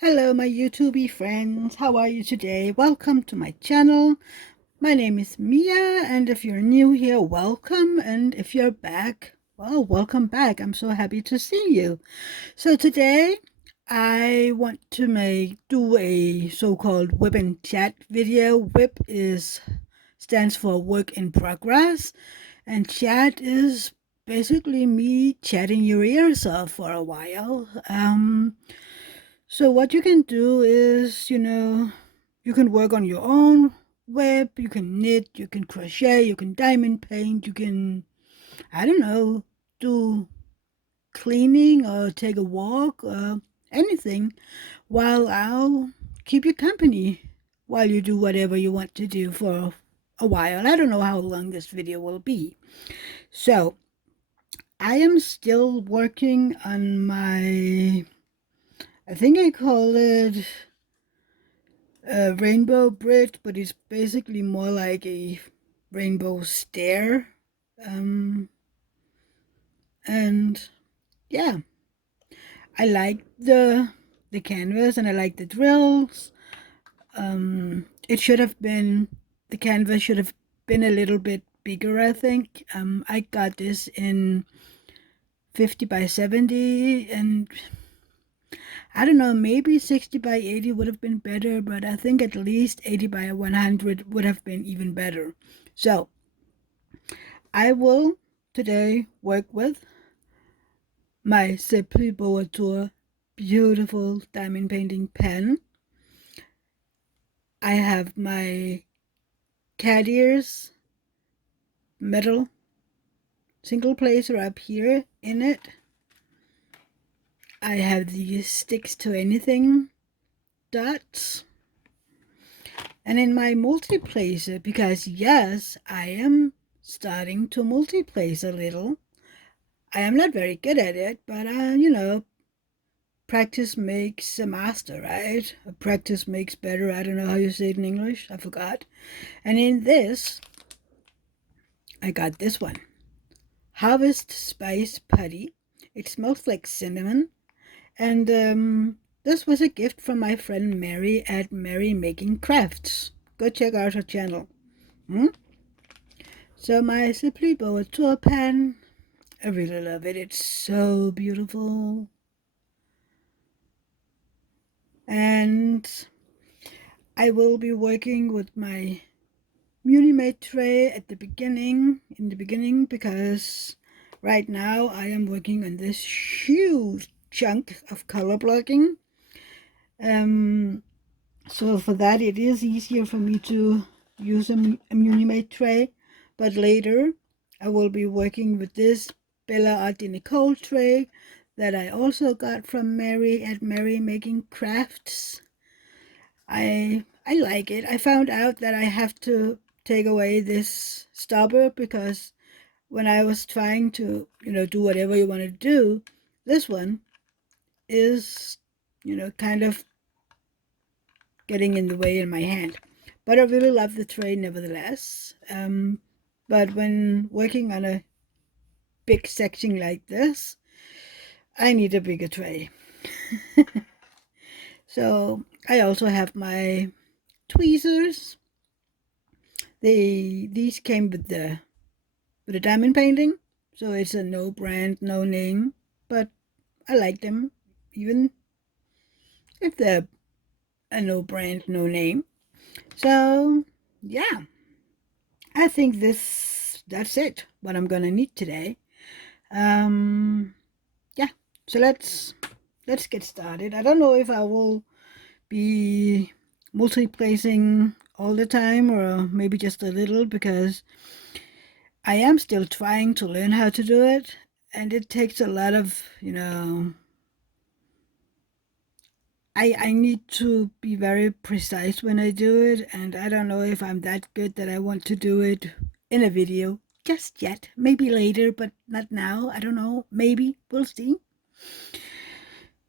Hello, my YouTube friends. How are you today? Welcome to my channel. My name is Mia, and if you're new here, welcome. And if you're back, well, welcome back. I'm so happy to see you. So today, I want to do a so-called Wip Chat video. Wip stands for work in progress, and chat is basically me chatting your ears off for a while. So what you can do is, you can work on your own web, you can knit, you can crochet, you can diamond paint, you can, I don't know, do cleaning or take a walk or anything while I'll keep you company while you do whatever you want to do for a while. I don't know how long this video will be. So I am still working on I think I call it a rainbow bridge, but it's basically more like a rainbow stair. Um, and yeah, I like the canvas and I like the drills. It should have been the canvas should have been a little bit bigger, I think. I got this in 50 by 70, and I don't know, maybe 60 by 80 would have been better, but I think at least 80 by 100 would have been even better. So I will today work with my Simply Boatur beautiful diamond painting pen. I have my cat ears metal single placer up here in it. I have these sticks to anything dots. And in my multi-placer, because yes, I am starting to multi-place a little. I am not very good at it, but practice makes a master, right? Practice makes better. I don't know how you say it in English. I forgot. And in this, I got this one. Harvest Spice Putty. It smells like cinnamon. And this was a gift from my friend Mary at Mary Making Crafts. Go check out her channel. Hmm? So my Simply Boa Tour pen, I really love it. It's so beautiful. And I will be working with my Munimate tray at in the beginning, because right now I am working on this huge chunk of color blocking. So for that it is easier for me to use a Munimate tray, but later I will be working with this Bella Art Nicole tray that I also got from Mary at Mary Making Crafts. I like it. I found out that I have to take away this stopper because when I was trying to, do whatever you want to do, this one is, kind of getting in the way in my hand. But I really love the tray nevertheless. But when working on a big section like this, I need a bigger tray. So I also have my tweezers. These came with the diamond painting, so it's a no brand, no name, but I like them, even if they're a no brand, no name. So yeah, I think that's it. What I'm gonna need today. Yeah. So let's get started. I don't know if I will be multi-placing all the time or maybe just a little, because I am still trying to learn how to do it, and it takes a lot of, I need to be very precise when I do it, and I don't know if I'm that good that I want to do it in a video just yet. Maybe later, but not now. I don't know. Maybe. We'll see.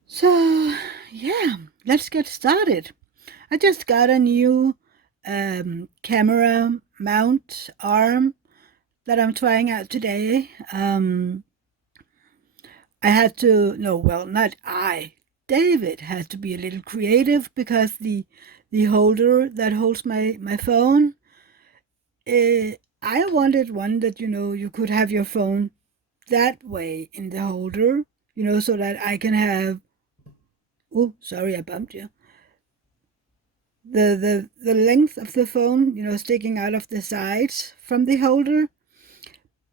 So, yeah, let's get started. I just got a new camera mount arm that I'm trying out today. I had to, no, well, not I. David had to be a little creative because the holder that holds my phone, I wanted one that you could have your phone that way in the holder, so that I can have. Oh, sorry, I bumped you. The length of the phone, sticking out of the sides from the holder.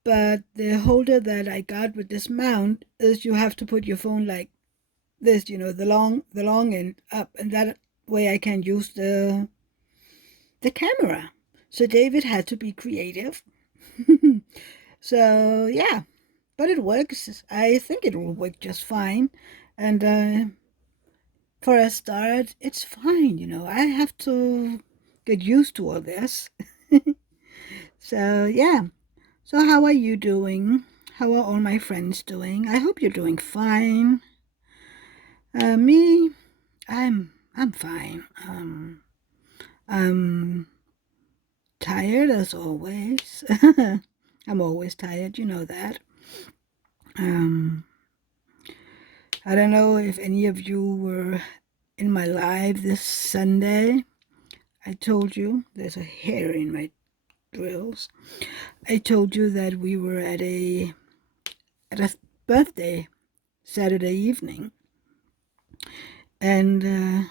But the holder that I got with this mount is you have to put your phone like this, the long end up, and that way I can use the camera. So David had to be creative. So yeah, but it works. I think it will work just fine. And for a start, it's fine. I have to get used to all this. So yeah. So how are you doing? How are all my friends doing? I hope you're doing fine. Me, I'm fine. I'm tired as always. I'm always tired, you know that. Um, I don't know if any of you were in my live this Sunday. I told you there's a hair in my drills. I told you that we were at a birthday Saturday evening, and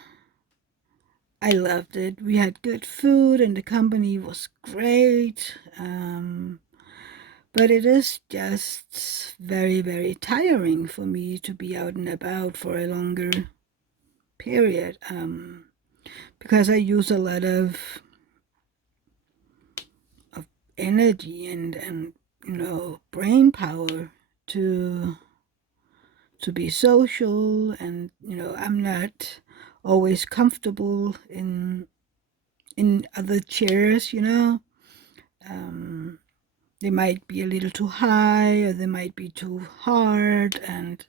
I loved it. We had good food, and the company was great. But it is just very, very tiring for me to be out and about for a longer period, because I use a lot of energy and brain power to be social, and I'm not always comfortable in other chairs. Um, they might be a little too high, or they might be too hard, and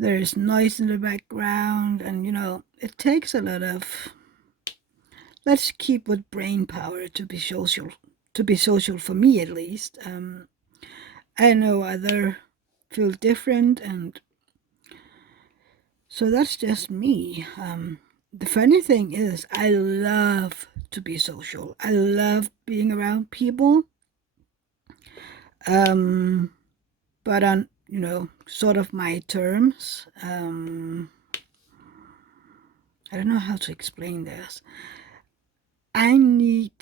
there's noise in the background, and it takes a lot of, let's keep with brain power to be social for me, at least. I know other feel different, and so that's just me. The funny thing is, I love to be social. I love being around people. Um, but on sort of my terms. I don't know how to explain this. I need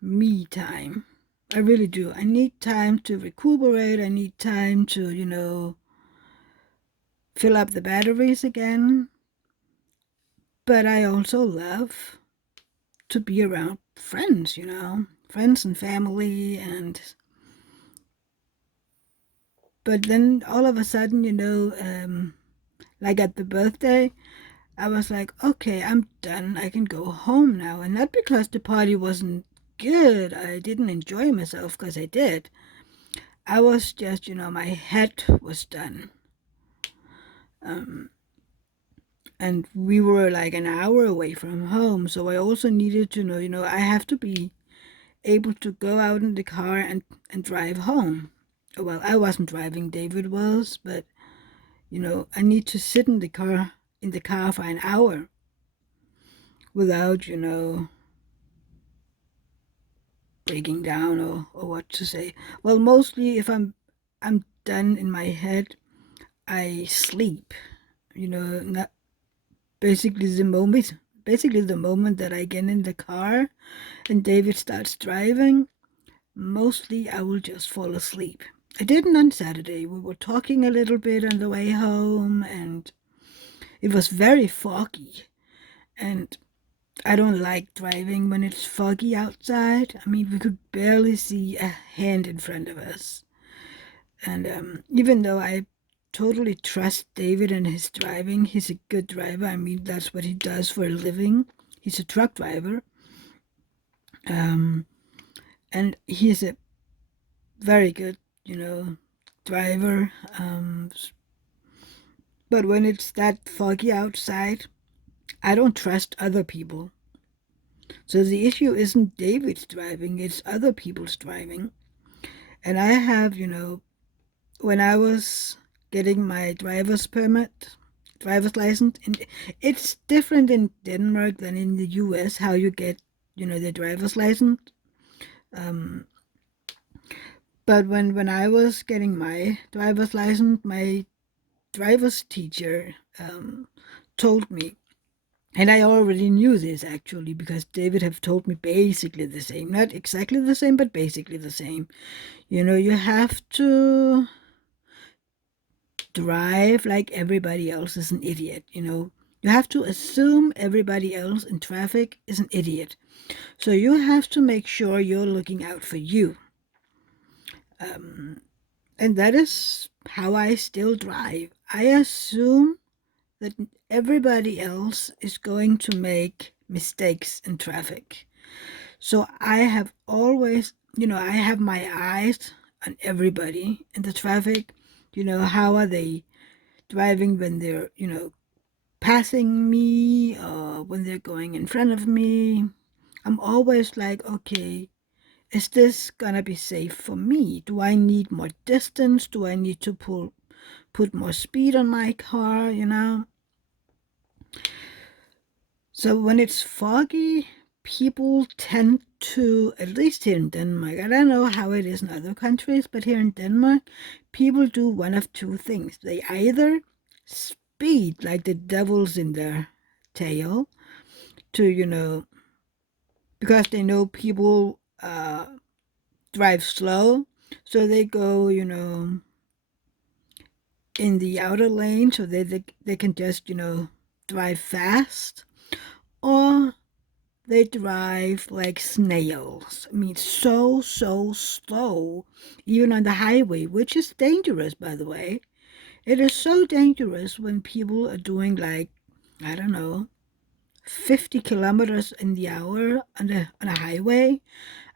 me time. I really do. I need time to recuperate. I need time to fill up the batteries again. But I also love to be around friends, friends and family. And but then all of a sudden, like at the birthday, I was like, okay, I'm done. I can go home now. And not because the party wasn't good. I didn't enjoy myself, because I did. I was just, my head was done. Um, and we were like an hour away from home. So I also needed to know, I have to be able to go out in the car and drive home. Well, I wasn't driving, David was, but, I need to sit in the car for an hour without, breaking down, or what to say. Well, mostly if I'm done in my head, I sleep. Not basically the moment that I get in the car and David starts driving, mostly I will just fall asleep. I didn't on Saturday. We were talking a little bit on the way home, and it was very foggy, and I don't like driving when it's foggy outside. I mean, we could barely see a hand in front of us. And even though I totally trust David and his driving, he's a good driver. I mean, that's what he does for a living. He's a truck driver. Um, and he's a very good, driver. But when it's that foggy outside, I don't trust other people. So the issue isn't David's driving, it's other people's driving. And I have, when I was getting my driver's permit, driver's license. And it's different in Denmark than in the US how you get, the driver's license. Um, but when I was getting my driver's license, my driver's teacher told me, and I already knew this actually because David have told me basically the same, not exactly the same, but basically the same. You have to drive like everybody else is an idiot. You have to assume everybody else in traffic is an idiot. So you have to make sure you're looking out for you. And that is how I still drive. I assume that everybody else is going to make mistakes in traffic. So I have always, I have my eyes on everybody in the traffic. How are they driving when they're, passing me or when they're going in front of me? I'm always like, okay, is this gonna be safe for me? Do I need more distance? Do I need to put more speed on my car? So when it's foggy, people tend to, at least here in Denmark, I don't know how it is in other countries, but here in Denmark, people do one of two things. They either speed like the devils in their tail to, because they know people drive slow, so they go, in the outer lane so they can just, drive fast, or they drive like snails. I mean, so slow, even on the highway, which is dangerous, by the way. It is so dangerous when people are doing like, I don't know, 50 kilometers in the hour on a highway.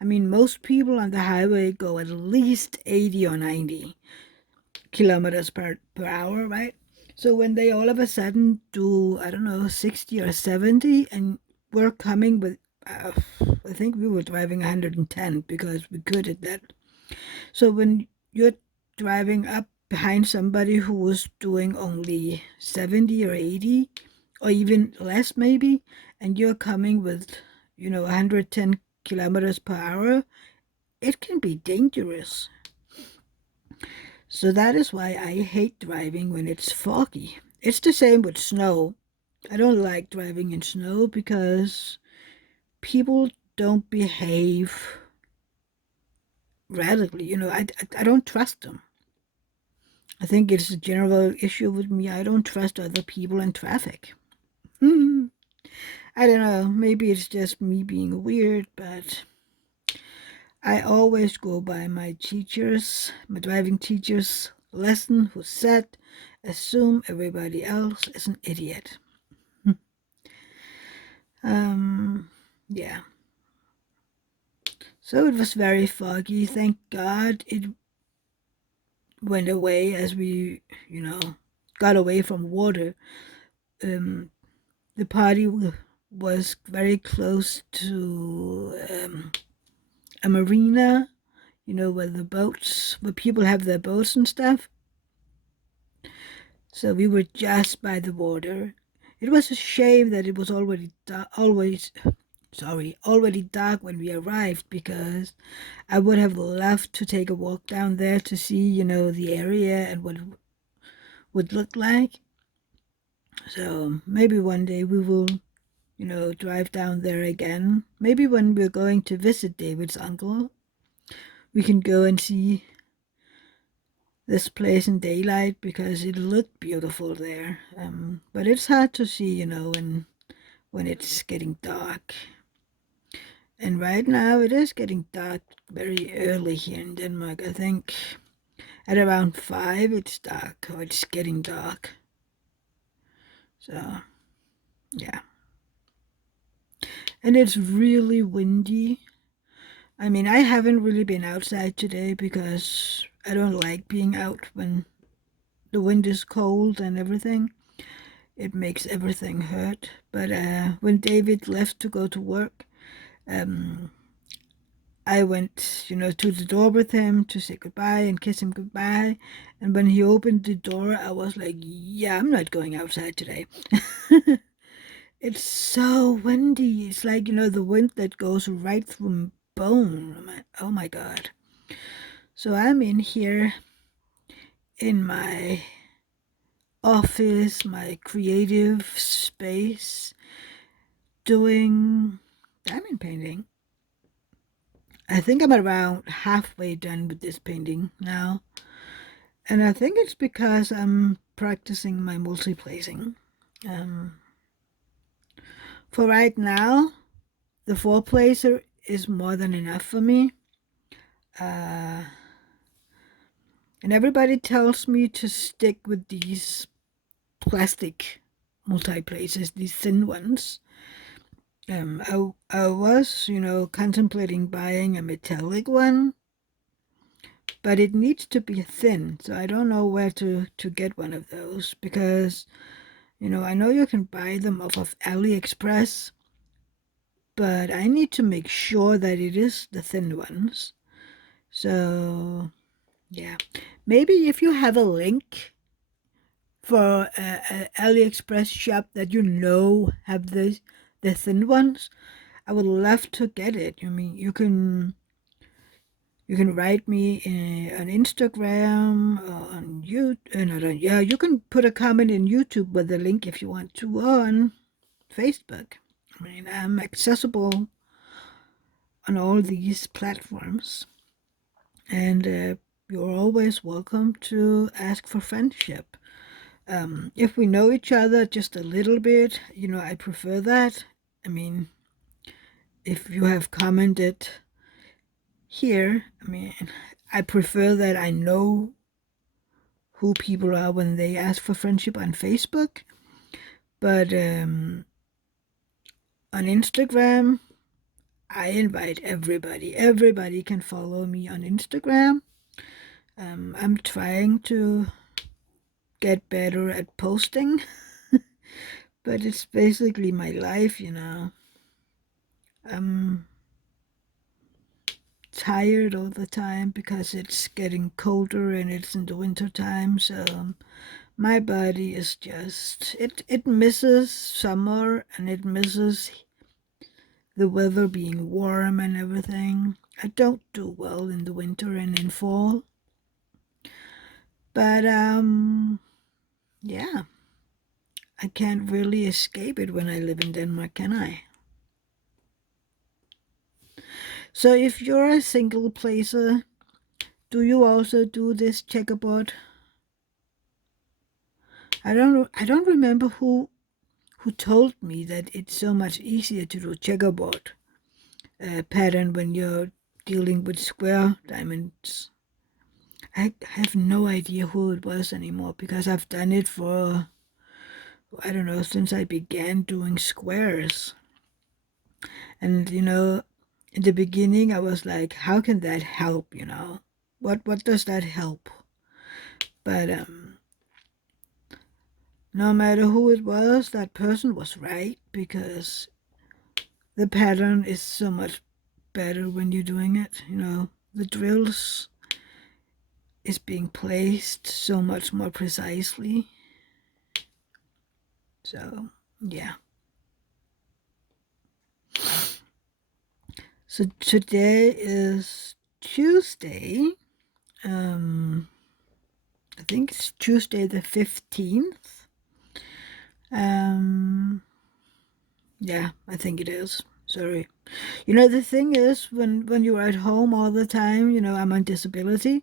I mean, most people on the highway go at least 80 or 90 kilometers per hour, right? So when they all of a sudden do, I don't know, 60 or 70, and we're coming with, I think we were driving 110 because we could at that. So when you're driving up behind somebody who was doing only 70 or 80, or even less maybe, and you're coming with, 110 kilometers per hour, it can be dangerous. So that is why I hate driving when it's foggy. It's the same with snow. I don't like driving in snow because people don't behave radically. I don't trust them. I think it's a general issue with me. I don't trust other people in traffic. Hmm. I don't know. Maybe it's just me being weird, but I always go by my driving teacher's lesson who said, assume everybody else is an idiot. Yeah. So it was very foggy. Thank God it went away as we, got away from water. The party was very close to a marina, where people have their boats and stuff. So we were just by the water. It was a shame that it was already dark when we arrived, because I would have loved to take a walk down there to see, the area and what it would look like. So maybe one day we will, drive down there again. Maybe when we're going to visit David's uncle, we can go and see this place in daylight because it looked beautiful there. But it's hard to see, when it's getting dark. And right now it is getting dark very early here in Denmark. I think at around 5 it's dark, or it's getting dark. So, yeah. And it's really windy. I mean, I haven't really been outside today because I don't like being out when the wind is cold and everything. It makes everything hurt. But when David left to go to work, I went, to the door with him to say goodbye and kiss him goodbye. And when he opened the door, I was like, yeah, I'm not going outside today. It's so windy. It's like, the wind that goes right through my bone. Oh my God. So I'm in here in my office, my creative space, doing diamond painting. I think I'm around halfway done with this painting now. And I think it's because I'm practicing my multi-placing. Um, for right now, the four placer is more than enough for me. Uh, and everybody tells me to stick with these plastic multi-placers, these thin ones. I was, contemplating buying a metallic one, but it needs to be thin, so I don't know where to get one of those because, I know you can buy them off of AliExpress, but I need to make sure that it is the thin ones. So, yeah. Maybe if you have a link for a AliExpress shop that have the thin ones, I would love to get it. I mean, you can write me on Instagram or on YouTube. Yeah, you can put a comment in YouTube with the link if you want to, or on Facebook. I mean, I'm accessible on all these platforms, and you're always welcome to ask for friendship. If we know each other just a little bit, I prefer that. I mean, if you have commented here, I mean, I prefer that I know who people are when they ask for friendship on Facebook. But on Instagram, I invite everybody. Everybody can follow me on Instagram. I'm trying to get better at posting, but it's basically my life. I'm tired all the time because it's getting colder and it's in the winter time, so my body is just it misses summer and it misses the weather being warm and everything. I don't do well in the winter and in fall. But yeah, I can't really escape it when I live in Denmark, can I? So if you're a single placer, do you also do this checkerboard? I don't remember who told me that it's so much easier to do checkerboard pattern when you're dealing with square diamonds. I have no idea who it was anymore because I've done it for, I don't know, since I began doing squares. And in the beginning I was like, how can that help? What does that help? But no matter who it was, that person was right because the pattern is so much better when you're doing it. The drills is being placed so much more precisely. So, yeah. So today is Tuesday. I think it's Tuesday the 15th. Yeah, I think it is. Sorry. The thing is, when you're at home all the time, I'm on disability,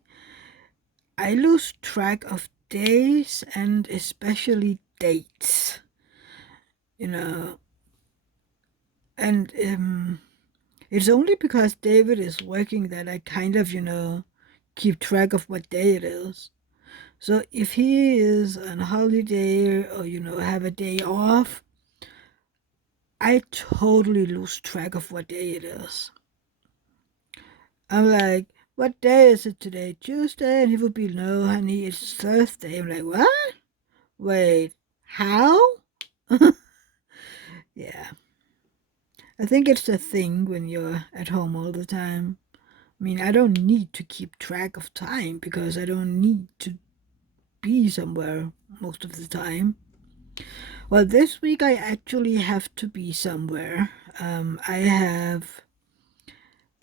I lose track of days and especially dates, you know. And it's only because David is working that I kind of, keep track of what day it is. So if he is on holiday or, have a day off, I totally lose track of what day it is. I'm like, what day is it today? Tuesday? And he would be, no, honey, it's Thursday. I'm like, what? Wait, how? Yeah. I think it's the thing when you're at home all the time. I mean, I don't need to keep track of time because I don't need to be somewhere most of the time. Well, this week I actually have to be somewhere. I have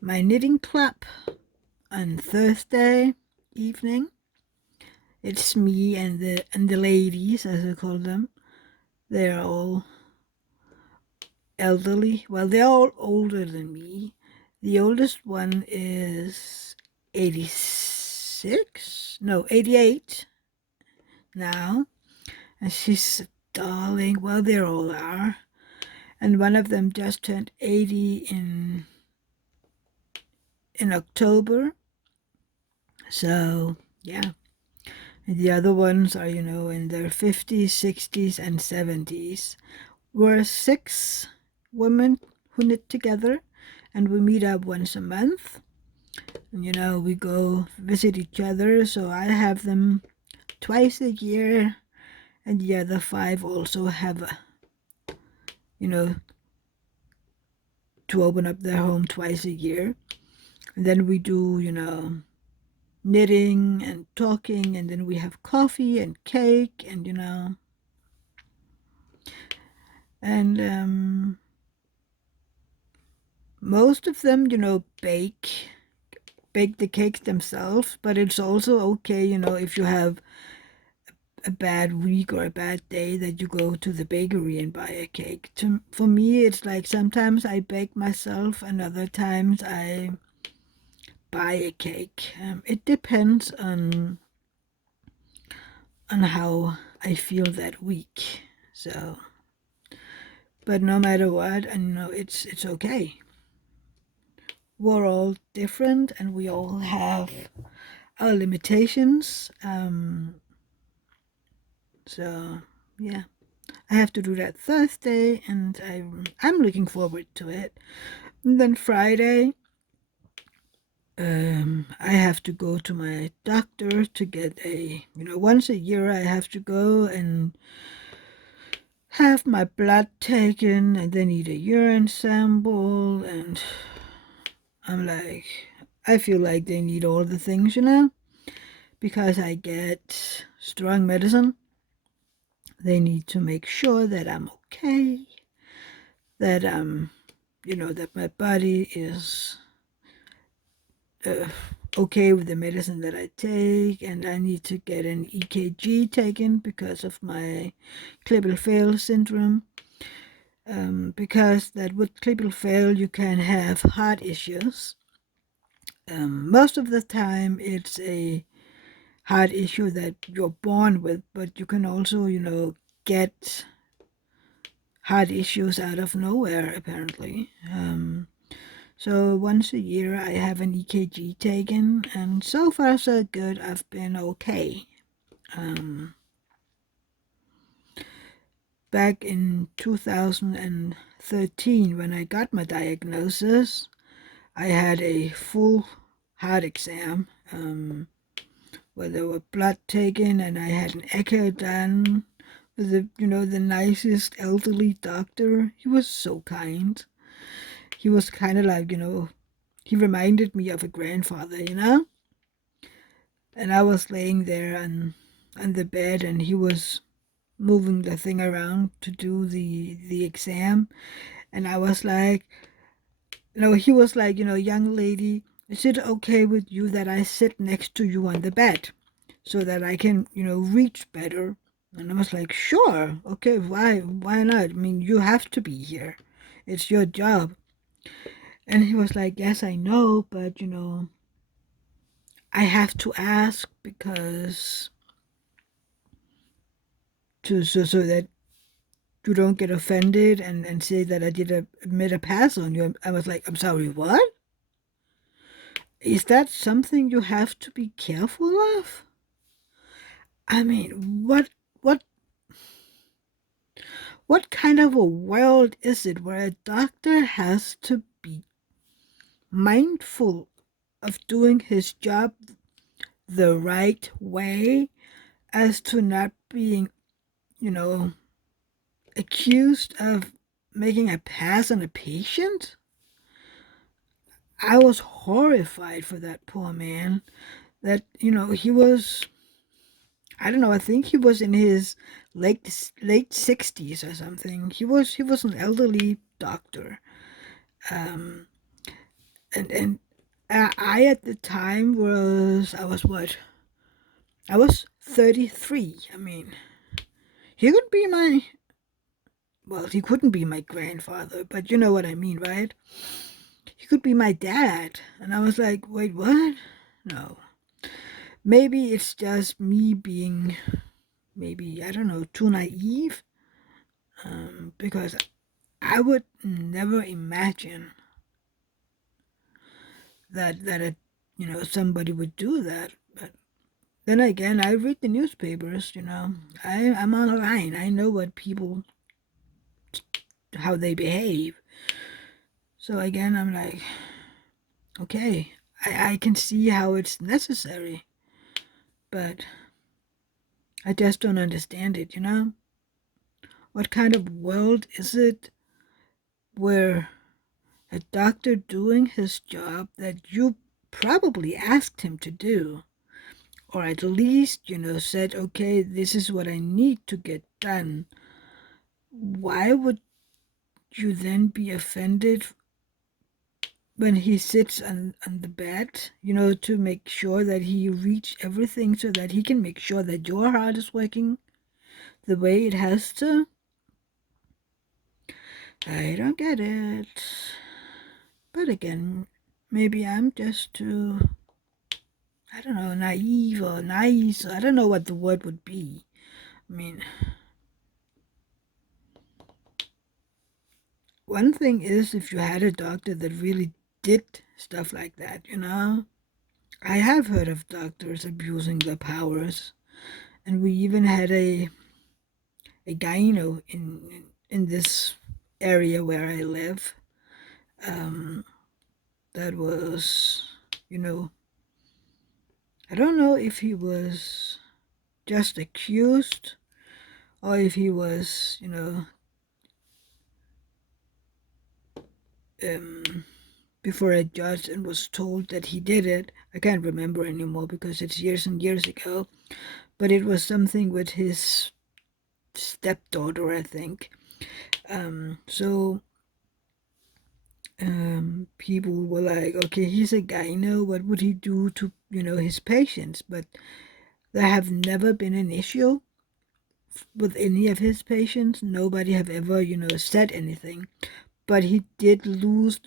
my knitting club on Thursday evening. It's me and the ladies, as I call them. They're all elderly. Well, they're all older than me. The oldest one is 86. No, 88 now. And she's a darling. Well, they all are. And one of them just turned 80 in October. So, yeah. And the other ones are, in their 50s, 60s, and 70s. We're 6 women who knit together, and we meet up once a month. And, we go visit each other. So I have them twice a year, and the other 5 also have, you know, to open up their home twice a year. And then we do, knitting and talking, and then we have coffee and cake, and and most of them, bake the cakes themselves. But it's also okay, if you have a bad week or a bad day, that you go to the bakery and buy a cake. For me, it's like sometimes I bake myself, and other times I buy a cake. It depends on how I feel that week. So, but no matter what, and it's okay. We're all different, and we all have our limitations. So yeah, I have to do that Thursday, and I'm looking forward to it. And then Friday, I have to go to my doctor to get once a year I have to go and have my blood taken, and they need a urine sample, and I'm like, I feel like they need all the things, because I get strong medicine. They need to make sure that I'm okay, that that my body is okay with the medicine that I take, and I need to get an EKG taken because of my Klippel-Feil syndrome. Because that with Klippel-Feil you can have heart issues. Most of the time it's a heart issue that you're born with, but you can also, get heart issues out of nowhere, apparently. So once a year I have an EKG taken, and so far so good. I've been okay. Back in 2013, when I got my diagnosis, I had a full heart exam, where there were blood taken, and I had an echo done with the nicest elderly doctor. He was so kind. He was kind of like, he reminded me of a grandfather. And I was laying there on the bed, and he was moving the thing around to do the exam, and I was like, he was like, young lady, is it okay with you that I sit next to you on the bed so that I can, reach better? And I was like, sure, okay, why not? I mean, you have to be here. It's your job. And he was like, yes, I know, but I have to ask because so that you don't get offended and say that I made a pass on you. I was like, I'm sorry, what? Is that something you have to be careful of? I mean, what kind of a world is it where a doctor has to be mindful of doing his job the right way, as to not being, you know, accused of making a pass on a patient? I was horrified for that poor man. That, he was, I don't know, I think he was in his late 60s or something. He was an elderly doctor. Um and I at the time was what? I was 33. I mean, he could be my, well, he couldn't be my grandfather, but you know what I mean, right? He could be my dad. And I was like, wait, what? No. Maybe it's just me being, maybe, I don't know, too naive. Because I would never imagine that somebody would do that. But then again, I read the newspapers. I'm online. I know what people, how they behave. So again, I'm like, okay, I can see how it's necessary, but I just don't understand it. What kind of world is it where a doctor doing his job that you probably asked him to do, or at least, said, okay, this is what I need to get done. Why would you then be offended when he sits on the bed, to make sure that he reads everything so that he can make sure that your heart is working the way it has to? I don't get it. But again, maybe I'm just too, I don't know, naive or nice. I don't know what the word would be. I mean, one thing is if you had a doctor that really did stuff like that. I have heard of doctors abusing their powers, and we even had a gyno in this area where I live. Um, that was, you know, I don't know if he was just accused or if he was, um, before a judge and was told that he did it. I can't remember anymore because it's years and years ago. But it was something with his stepdaughter, I think. So people were like, okay, he's a gyno. What would he do to, his patients? But there have never been an issue with any of his patients. Nobody have ever, said anything. But he did lose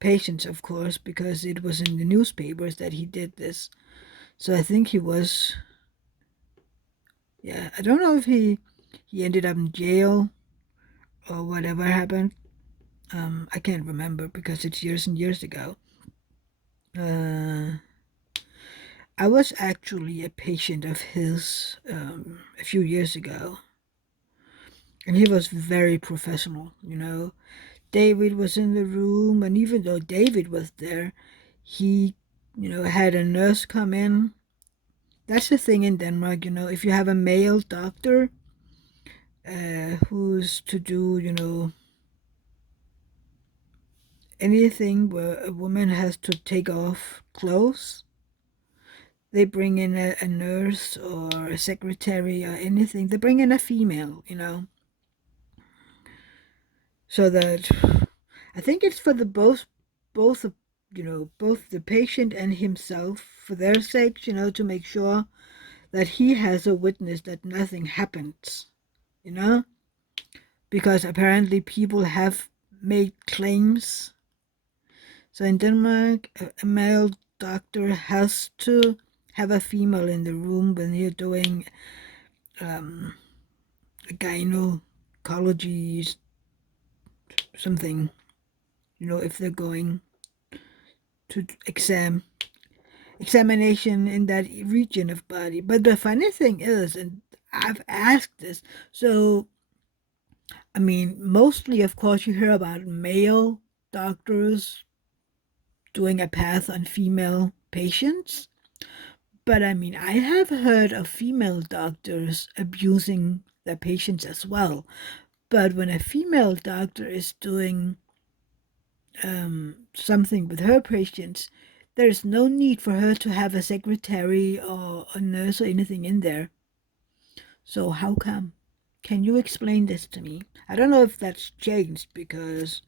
patients, of course, because it was in the newspapers that he did this. So I think he was, yeah, I don't know if he ended up in jail or whatever happened. I can't remember because it's years and years ago. Uh, I was actually a patient of his a few years ago, and he was very professional. David was in the room, and even though David was there, he, had a nurse come in. That's the thing in Denmark. If you have a male doctor who's to do, anything where a woman has to take off clothes, they bring in a nurse or a secretary or anything. They bring in a female, so that I think it's for the both of both the patient and himself, for their sakes, to make sure that he has a witness that nothing happens, you know, because apparently people have made claims. So in Denmark, a male doctor has to have a female in the room when you're doing um, gynecology something. If they're going to examination in that region of body. But the funny thing is, and I've asked this, so I mean, mostly, of course, you hear about male doctors doing a path on female patients. But I mean, I have heard of female doctors abusing their patients as well. But when a female doctor is doing something with her patients, there's no need for her to have a secretary or a nurse or anything in there. So how come? Can you explain this to me? I don't know if that's changed because,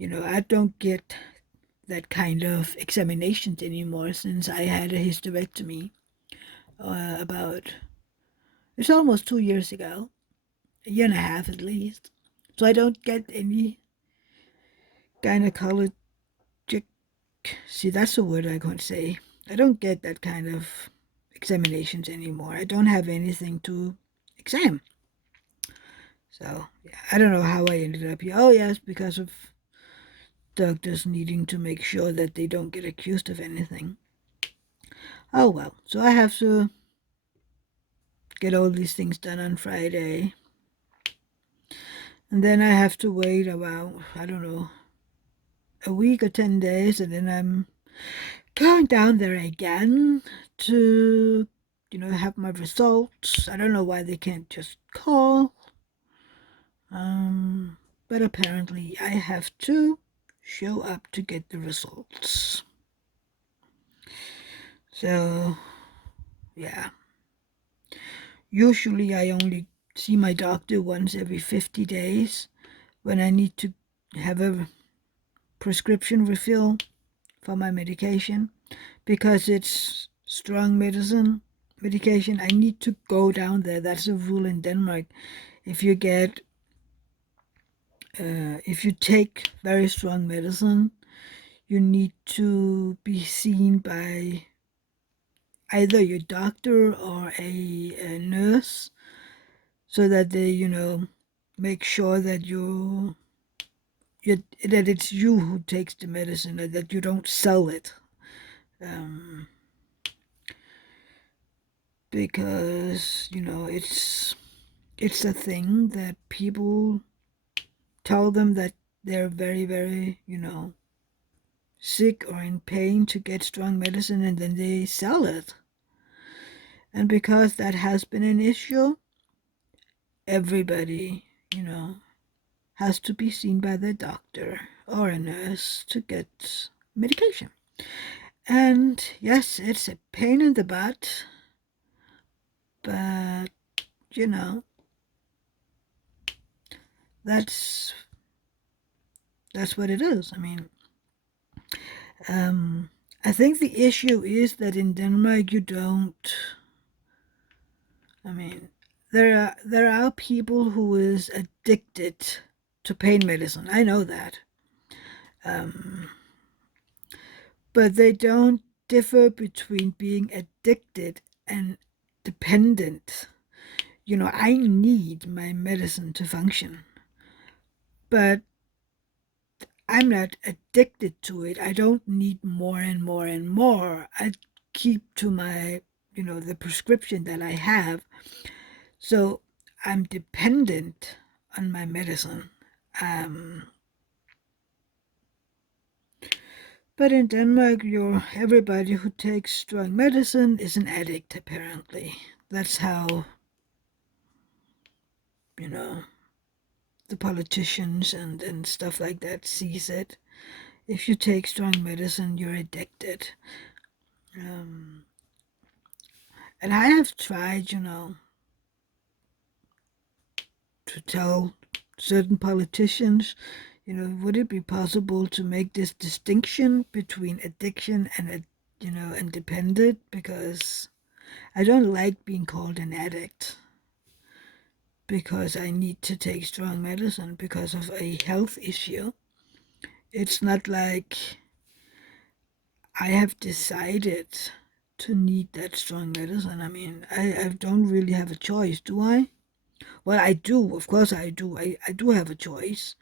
I don't get that kind of examinations anymore since I had a hysterectomy about, it's almost 2 years ago, a year and a half at least. So I don't get any gynecologic, see, that's the word I can't say. I don't get that kind of examinations anymore. I don't have anything to exam. So, yeah, I don't know how I ended up here. Oh, yes, because of doctors needing to make sure that they don't get accused of anything. Oh, well, so I have to get all these things done on Friday. And then I have to wait about, I don't know, a week or 10 days, and then I'm going down there again to, have my results. I don't know why they can't just call. But apparently I have to show up to get the results. So, yeah. Usually I only see my doctor once every 50 days when I need to have a prescription refill for my medication because it's strong medication. I need to go down there. That's a rule in Denmark. If you get if you take very strong medicine, you need to be seen by either your doctor or a nurse so that they, make sure that that it's you who takes the medicine or that you don't sell it. Um, because, it's a thing that people tell them that they're very, very, sick or in pain to get strong medicine and then they sell it. And because that has been an issue, everybody, has to be seen by their doctor or a nurse to get medication. And yes, it's a pain in the butt, but you know, that's that's what it is. I mean, I think the issue is that in Denmark you don't. I mean, there are people who is addicted to pain medicine. I know that, um, but they don't differ between being addicted and dependent. I need my medicine to function, but I'm not addicted to it. I don't need more and more and more. I keep to my, the prescription that I have. So I'm dependent on my medicine. Um, but in Denmark, everybody who takes strong medicine is an addict, apparently. That's how, you know, the politicians and stuff like that sees it. If you take strong medicine, you're addicted. Um, and I have tried, to tell certain politicians, would it be possible to make this distinction between addiction and, and dependent? Because I don't like being called an addict because I need to take strong medicine because of a health issue. It's not like I have decided to need that strong medicine. I mean, I don't really have a choice, do I? Well, I do. Of course, I do. I do have a choice.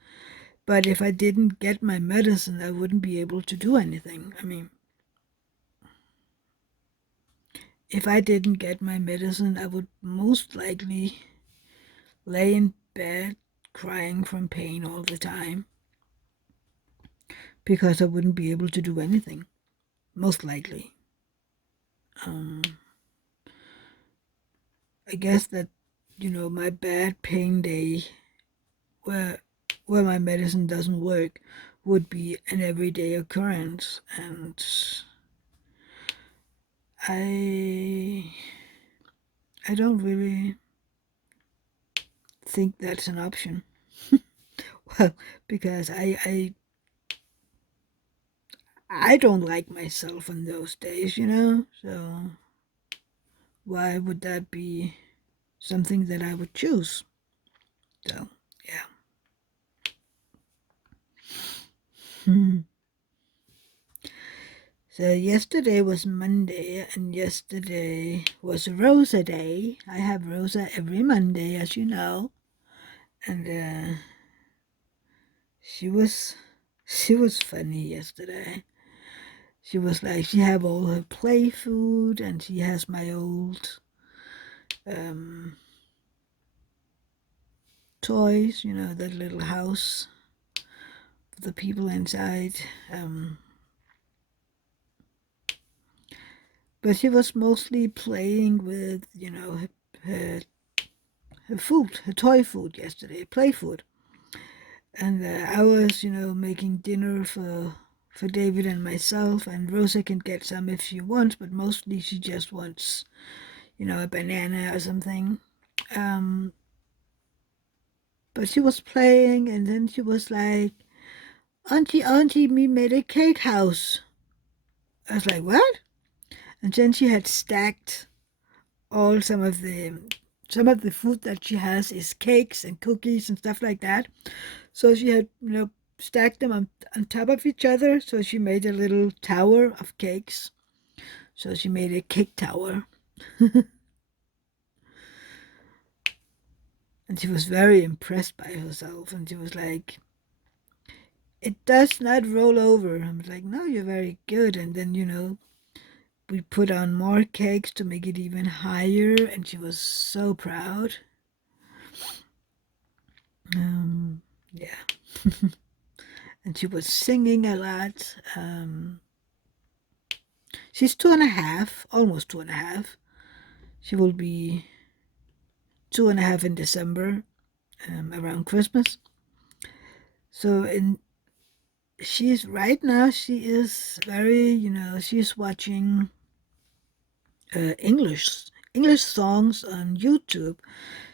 But if I didn't get my medicine, I wouldn't be able to do anything. I mean, if I didn't get my medicine, I would most likely lay in bed crying from pain all the time because I wouldn't be able to do anything, most likely. Um, I guess that, my bad pain day where my medicine doesn't work would be an everyday occurrence. And I I don't really think that's an option. Well, because I don't like myself in those days, So why would that be something that I would choose? So yeah. Hmm. So yesterday was Monday, and yesterday was Rosa Day. I have Rosa every Monday, as you know, and she was she was funny yesterday. She was like she have all her play food, and she has my old um, toys. That little house with the people inside. Um, but she was mostly playing with her her food, her toy food yesterday, play food. And I was, making dinner for David and myself, and Rosa can get some if she wants, but mostly she just wants, a banana or something. Um, but she was playing, and then she was like, "Auntie, Auntie, me made a cake house." I was like, "What?" And then she had stacked all some of the food that she has is cakes and cookies and stuff like that. So she had, stacked them on top of each other. So she made a little tower of cakes. So she made a cake tower. And she was very impressed by herself. And she was like, "It does not roll over." I was like, "No, you're very good." And then, we put on more cakes to make it even higher. And she was so proud. Yeah. And she was singing a lot. She's 2.5, almost 2.5. She will be 2.5 in December, around Christmas. So she's right now. She is very, she's watching English songs on YouTube.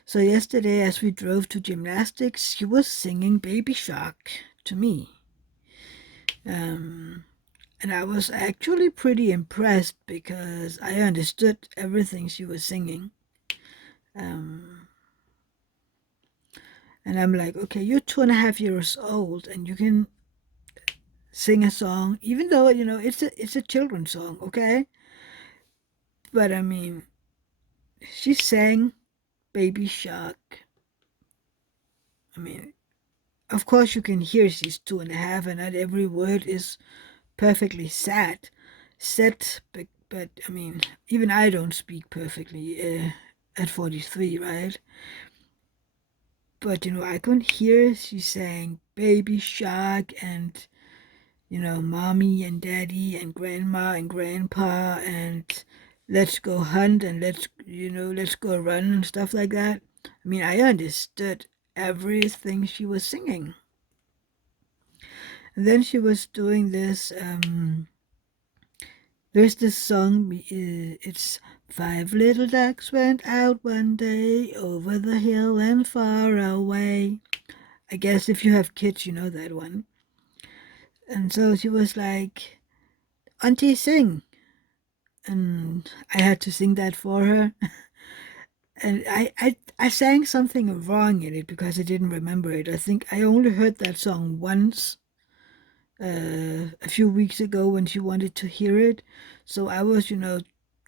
So yesterday, as we drove to gymnastics, she was singing Baby Shark to me. Um, and I was actually pretty impressed because I understood everything she was singing. Um, and I'm like, okay, you're 2.5 years old and you can sing a song, even though it's a children's song, okay? But I mean, she sang Baby Shark. I mean, of course you can hear she's 2.5, and not every word is perfectly set. But I mean, even I don't speak perfectly at 43, right? But I can hear she sang Baby Shark and mommy and daddy and grandma and grandpa and let's go hunt and let's go run and stuff like that. I mean, I understood everything she was singing. And then she was doing this. There's this song. It's five little ducks went out one day over the hill and far away. I guess if you have kids, you know that one. And so she was like, "Auntie, sing." And I had to sing that for her. And I sang something wrong in it because I didn't remember it. I think I only heard that song once a few weeks ago when she wanted to hear it. So I was,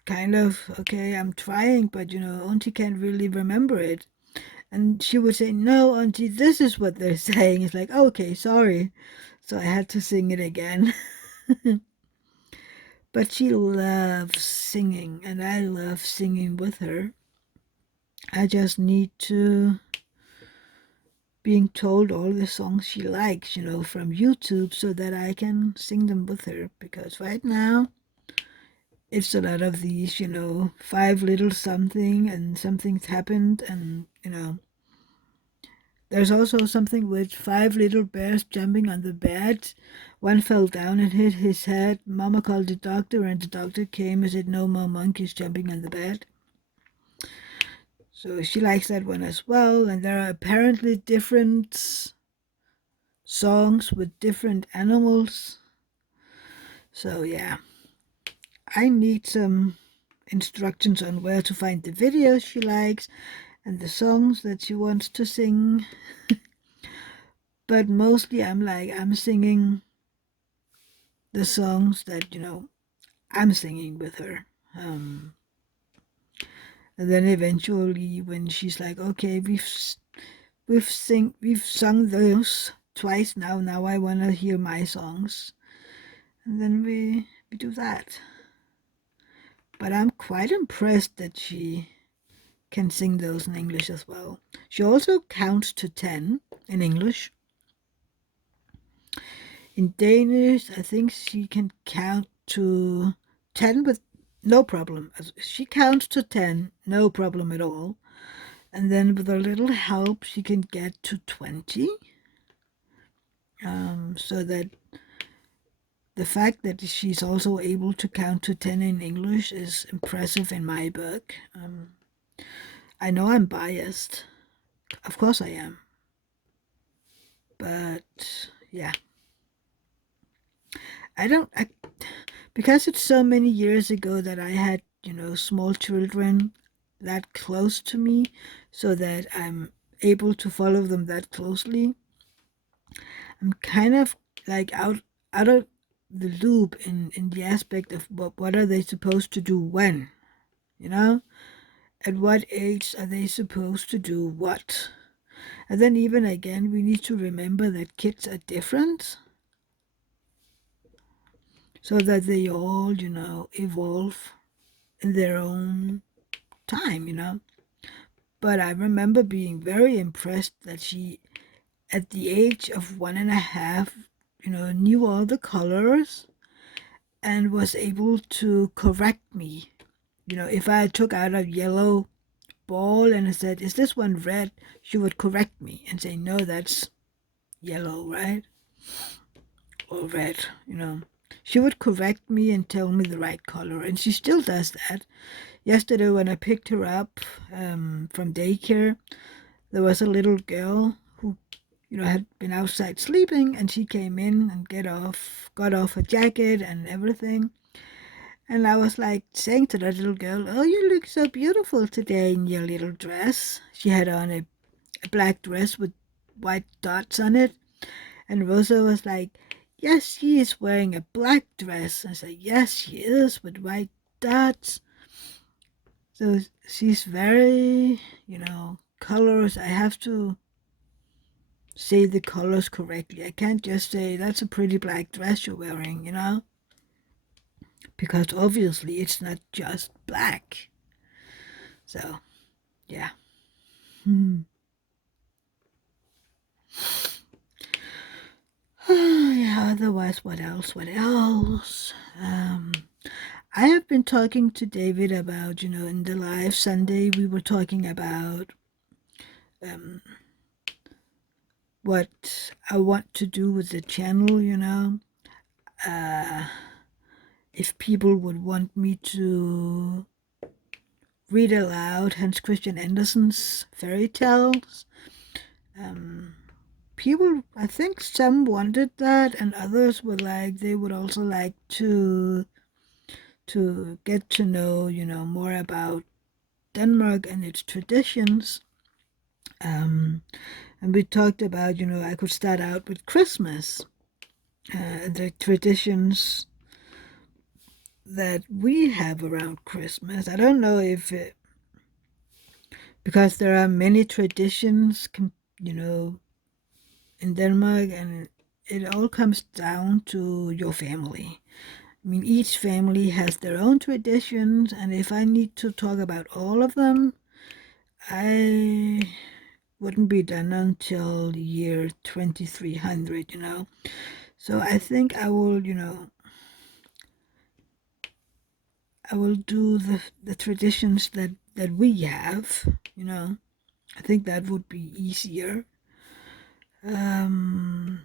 kind of, okay, I'm trying, but, Auntie can't really remember it. And she would say, "No, Auntie, this is what they're saying." It's like, okay, sorry. So I had to sing it again. But she loves singing, and I love singing with her. I just need to being told all the songs she likes, from YouTube so that I can sing them with her. Because right now, it's a lot of these, five little something and something's happened and, There's also something with five little bears jumping on the bed. One fell down and hit his head. Mama called the doctor, and the doctor came and said, "No more monkeys jumping on the bed." So she likes that one as well. And there are apparently different songs with different animals. So yeah, I need some instructions on where to find the videos she likes and the songs that she wants to sing. But mostly I'm singing the songs that, I'm singing with her. And then eventually when she's like, okay, we've sung those twice now. Now I want to hear my songs. And then we do that. But I'm quite impressed that she can sing those in English as well. She also counts to 10 in English. In Danish, I think she can count to 10 with no problem. She counts to 10, no problem at all. And then with a little help, she can get to 20. So that the fact that she's also able to count to 10 in English is impressive in my book. I know I'm biased. Of course I am. But yeah, because it's so many years ago that I had, small children that close to me, so that I'm able to follow them that closely. I'm kind of like out of the loop in the aspect of what are they supposed to do when, you know? At what age are they supposed to do what? And then even again, we need to remember that kids are different, so that they all, evolve in their own time. But I remember being very impressed that she, at the age of 1.5, knew all the colors and was able to correct me. If I took out a yellow ball and I said, "Is this one red?" she would correct me and say, "No, that's yellow, right? Or red. She would correct me and tell me the right color, and she still does that. Yesterday, when I picked her up from daycare, there was a little girl who, had been outside sleeping, and she came in and got off her jacket and everything. And I was like saying to that little girl, "Oh, you look so beautiful today in your little dress." She had on a black dress with white dots on it. And Rosa was like, "Yes, she is wearing a black dress." I said, "Yes, she is, with white dots." So she's very, colors. I have to say the colors correctly. I can't just say, "That's a pretty black dress you're wearing," because obviously it's not just black. So, yeah. Hmm. Yeah, otherwise, what else? What else? I have been talking to David about, in the live Sunday, we were talking about um, what I want to do with the channel. Uh, if people would want me to read aloud Hans Christian Andersen's fairy tales. People, I think some wanted that, and others were like, they would also like to get to know, more about Denmark and its traditions. Um, and we talked about, I could start out with Christmas, the traditions that we have around Christmas. I don't know if because there are many traditions, in Denmark, and it all comes down to your family. I mean, each family has their own traditions, and if I need to talk about all of them, I wouldn't be done until the year 2300. So I think I will do the traditions that we have. I think that would be easier. Um,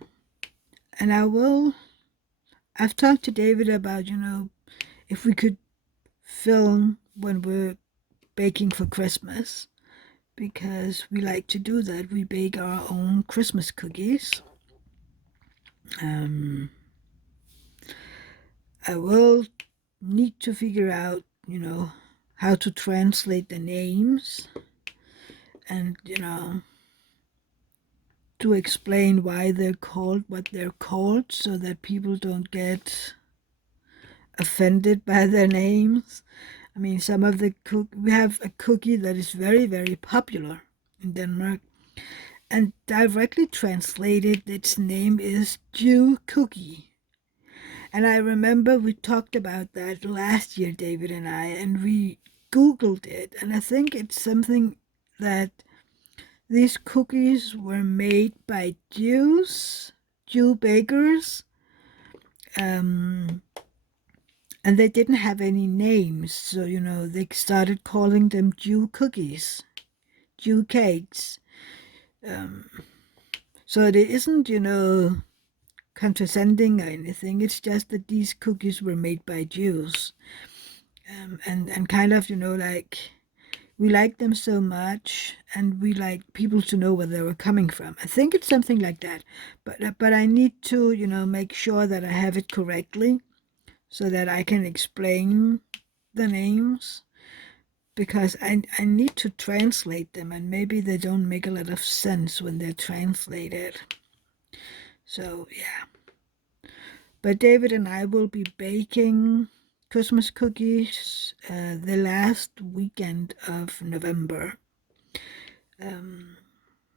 and I've talked to David about, if we could film when we're baking for Christmas, because we like to do that. We bake our own Christmas cookies. Um, I will need to figure out, how to translate the names and, to explain why they're called what they're called so that people don't get offended by their names. I mean, some of the we have a cookie that is very, very popular in Denmark, and directly translated, its name is Jew Cookie. And I remember we talked about that last year, David and I, and we Googled it, and I think it's something that these cookies were made by Jew bakers, um, and they didn't have any names. So, they started calling them Jew cookies, Jew cakes. Um, so it isn't, condescending or anything. It's just that these cookies were made by Jews. And kind of, like we like them so much and we like people to know where they were coming from. I think it's something like that. But I need to, make sure that I have it correctly so that I can explain the names, because I need to translate them and maybe they don't make a lot of sense when they're translated. So, yeah. But David and I will be baking Christmas cookies the last weekend of November. Um,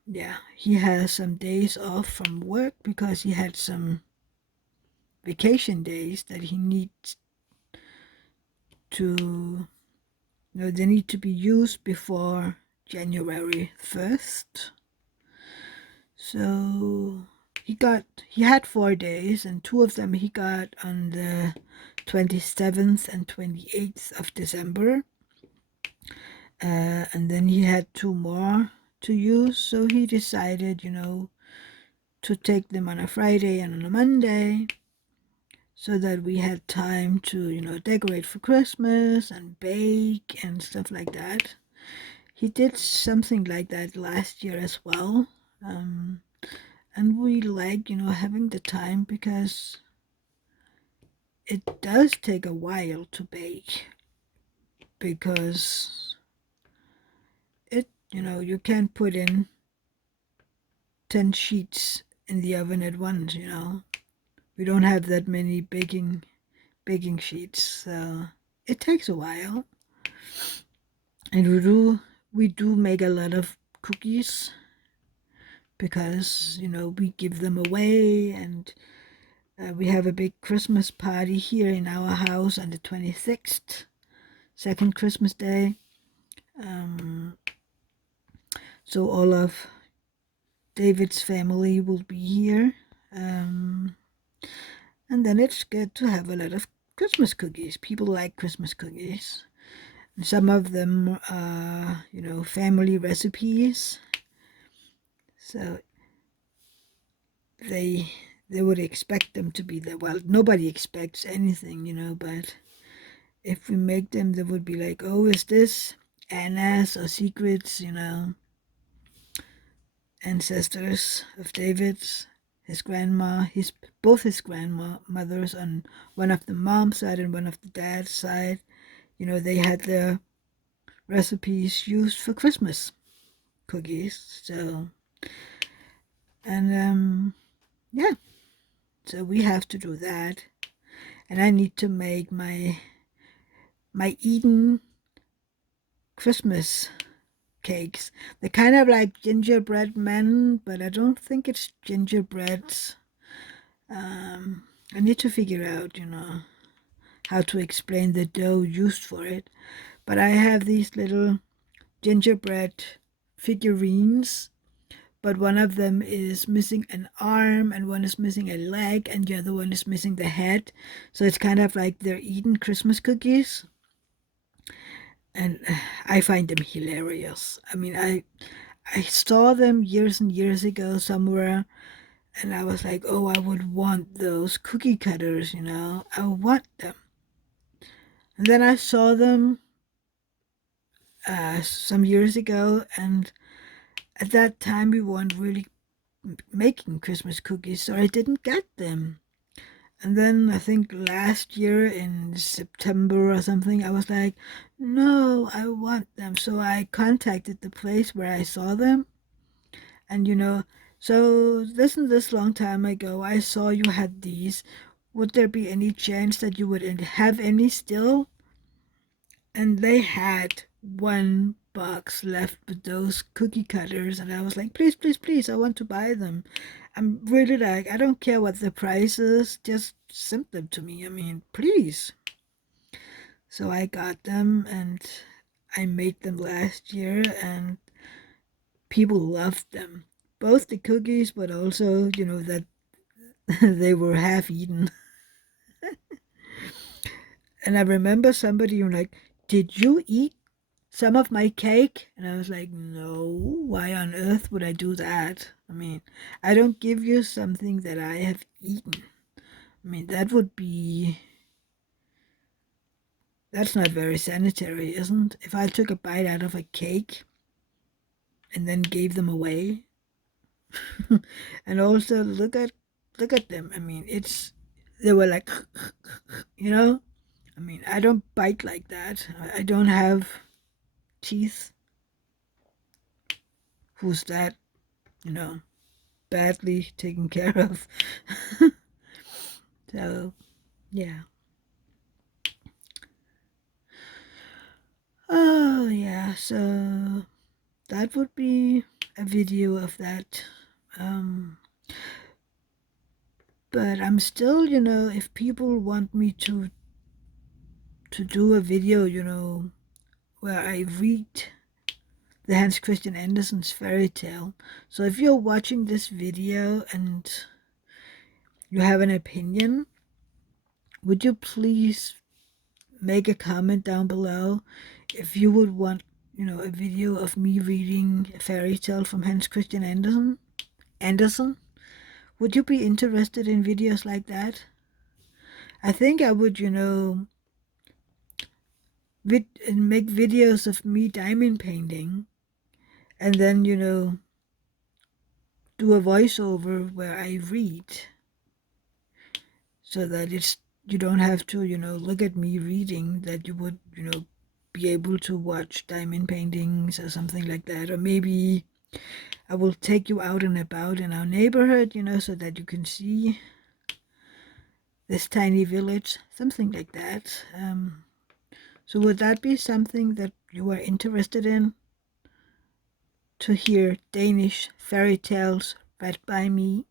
yeah, he has some days off from work because he had some vacation days that he needs to, they need to be used before January 1st. So he had 4 days, and two of them he got on the 27th and 28th of December. And then he had two more to use, so he decided, to take them on a Friday and on a Monday so that we had time to, decorate for Christmas and bake and stuff like that. He did something like that last year as well. And we like, having the time because it does take a while to bake, because you can't put in 10 sheets in the oven at once. We don't have that many baking sheets, so it takes a while. And we do make a lot of cookies because we give them away, and we have a big Christmas party here in our house on the 26th, second Christmas day. So all of David's family will be here. And then it's good to have a lot of Christmas cookies. People like Christmas cookies. And some of them are, family recipes. So they would expect them to be there. Well, nobody expects anything, but if we make them, they would be like, oh, is this Anna's or Secret's, ancestors of David's, his grandma, both his grandmothers on one of the mom's side and one of the dad's side. They had their recipes used for Christmas cookies. So, and yeah, so we have to do that. And I need to make my Eden Christmas cakes. They're kind of like gingerbread men, but I don't think it's gingerbread. I need to figure out, how to explain the dough used for it. But I have these little gingerbread figurines, but one of them is missing an arm, and one is missing a leg, and the other one is missing the head. So it's kind of like they're eating Christmas cookies. And I find them hilarious. I mean, I saw them years and years ago somewhere, and I was like, oh, I would want those cookie cutters, I want them. And then I saw them some years ago, and at that time we weren't really making Christmas cookies, so I didn't get them. And then I think last year in September or something, I was like, no, I want them. So I contacted the place where I saw them. And so this long time ago, I saw you had these. Would there be any chance that you would have any still? And they had one box left with those cookie cutters, and I was like, please, please, please, I want to buy them. I'm really like, I don't care what the price is, just send them to me. I mean, please. So I got them, and I made them last year, and people loved them. Both the cookies, but also, that they were half eaten. And I remember somebody like, did you eat some of my cake? And I was like, no, why on earth would I do that? I mean, I don't give you something that I have eaten. I mean, that's not very sanitary, isn't it? If I took a bite out of a cake and then gave them away. And also look at them. I mean, they were like, I mean, I don't bite like that. I don't have teeth. Who's that, you know, badly taken care of? So, yeah. Oh, yeah. So that would be a video of that. Um, but I'm still, if people want me to do a video, where I read the Hans Christian Andersen's fairy tale. So if you're watching this video and you have an opinion, would you please make a comment down below if you would want, a video of me reading a fairy tale from Hans Christian Andersen? Would you be interested in videos like that? I think I would, make videos of me diamond painting, and then, do a voiceover where I read, so that you don't have to, look at me reading, that you would, be able to watch diamond paintings or something like that. Or maybe I will take you out and about in our neighborhood, so that you can see this tiny village, something like that. So would that be something that you are interested in? To hear Danish fairy tales read by me?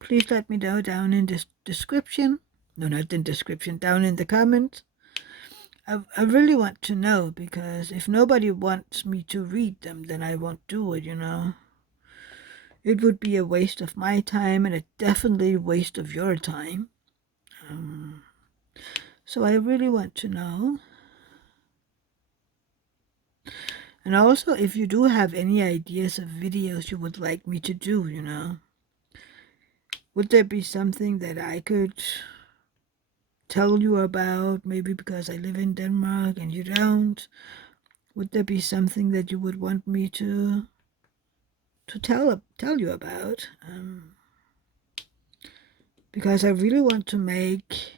Please let me know down in the description. No, not in the description, down in the comments. I really want to know, because if nobody wants me to read them, then I won't do it, It would be a waste of my time, and a definitely waste of your time. So I really want to know. And also, if you do have any ideas of videos you would like me to do, would there be something that I could tell you about, maybe because I live in Denmark and you don't? Would there be something that you would want me to tell you about? Because I really want to make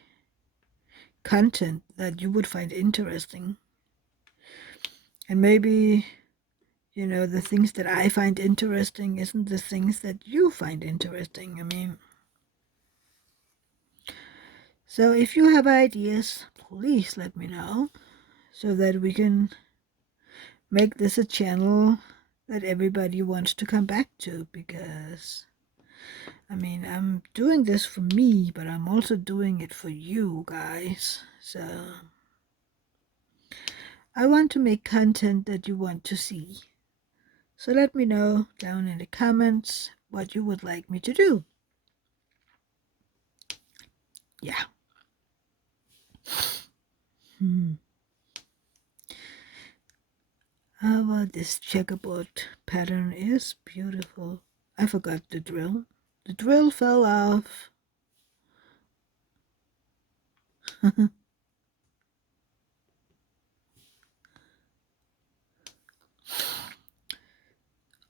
content that you would find interesting. And maybe, the things that I find interesting isn't the things that you find interesting. I mean, so if you have ideas, please let me know, so that we can make this a channel that everybody wants to come back to. Because, I mean, I'm doing this for me, but I'm also doing it for you guys. So I want to make content that you want to see. So let me know down in the comments what you would like me to do. Yeah. How about this checkerboard pattern is beautiful. I forgot the drill. The drill fell off.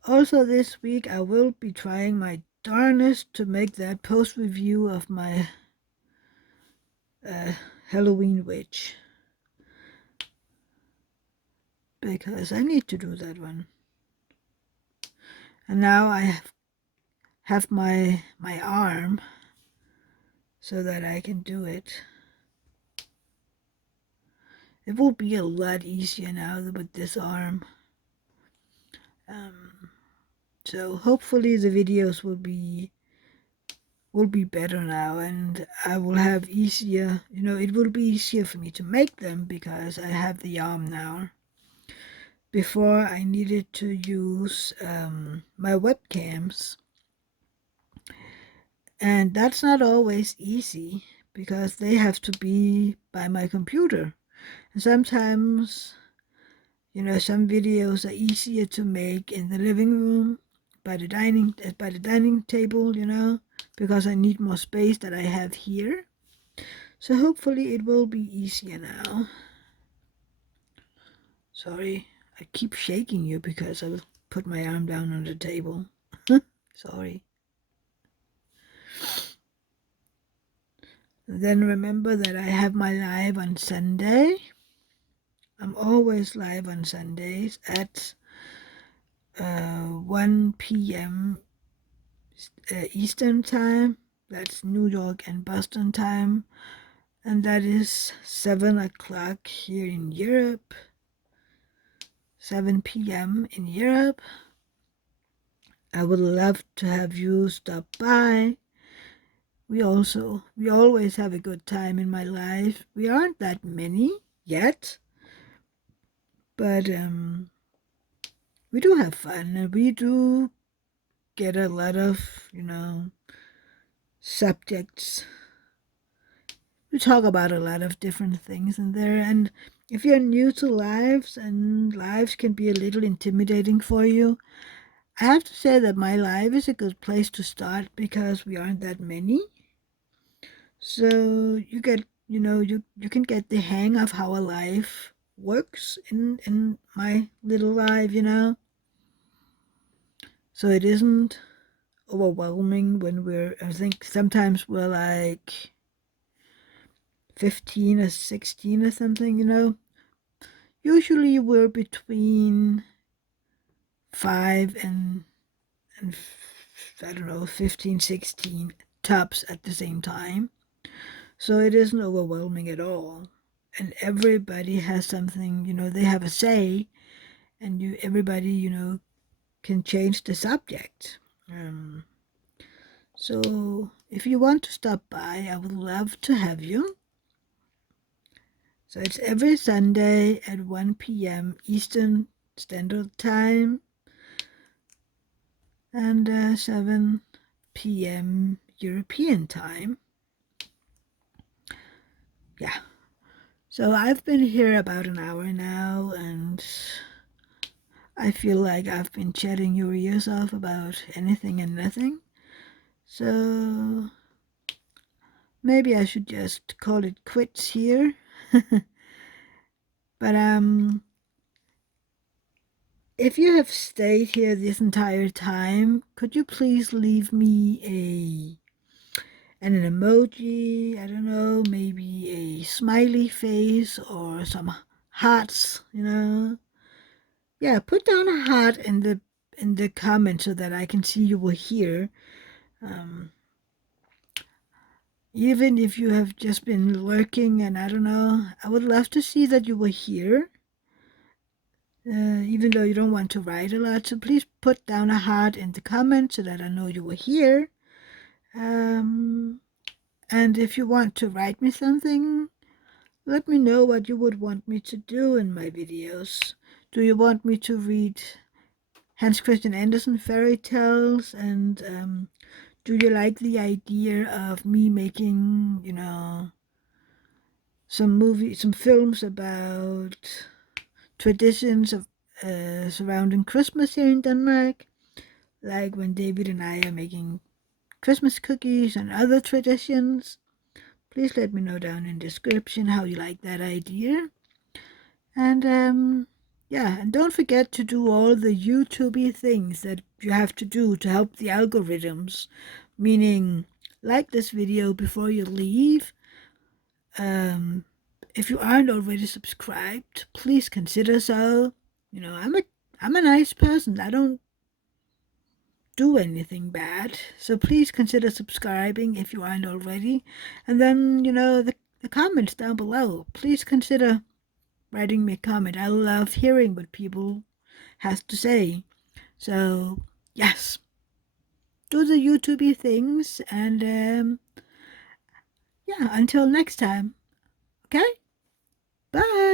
Also this week I will be trying my darnest to make that post review of my Halloween witch. Because I need to do that one. And now I have my arm so that I can do it. It will be a lot easier now with this arm. So hopefully the videos will be better now, and I will have easier, it will be easier for me to make them because I have the arm now. Before I needed to use my webcams, and that's not always easy because they have to be by my computer. And sometimes, some videos are easier to make in the living room by the dining table, because I need more space that I have here. So hopefully it will be easier now. Sorry, I keep shaking you because I put my arm down on the table. Sorry. Then remember that I have my live on Sunday. I'm always live on Sundays at 1 p.m. Eastern time. That's New York and Boston time. And that is 7 o'clock here in Europe. 7 p.m. in Europe. I would love to have you stop by. We always have a good time in my life. We aren't that many yet, but we do have fun, and we do get a lot of, subjects. We talk about a lot of different things in there, and if you're new to lives and lives can be a little intimidating for you, I have to say that my live is a good place to start because we aren't that many. So you get, you can get the hang of how a life works in my little life, So it isn't overwhelming when I think sometimes we're like 15 or 16 or something. Usually we're between 5 and I don't know, 15, 16 tops at the same time. So it isn't overwhelming at all. And everybody has something, they have a say, and everybody, can change the subject. So if you want to stop by, I would love to have you. So it's every Sunday at 1 p.m. Eastern Standard Time and 7 p.m. European Time. Yeah. So I've been here about an hour now, and I feel like I've been chatting your ears off about anything and nothing. So maybe I should just call it quits here. But if you have stayed here this entire time, could you please leave me an emoji, I don't know, maybe a smiley face or some hearts, Yeah, put down a heart in the comment so that I can see you were here. Even if you have just been lurking and I don't know, I would love to see that you were here. Even though you don't want to write a lot, so please put down a heart in the comments so that I know you were here. And if you want to write me something, let me know what you would want me to do in my videos. Do you want me to read Hans Christian Andersen fairy tales? And do you like the idea of me making, some films about traditions of surrounding Christmas here in Denmark, like when David and I are making Christmas cookies and other traditions. Please let me know down in the description how you like that idea. And yeah, and don't forget to do all the YouTubey things that you have to do to help the algorithms. Meaning, like this video before you leave. Um, if you aren't already subscribed, please consider so. You know, I'm a nice person. I don't do anything bad. So please consider subscribing if you aren't already. And then, the comments down below. Please consider writing me a comment. I love hearing what people has to say. So, yes, do the YouTubey things and yeah, until next time. Okay? Bye.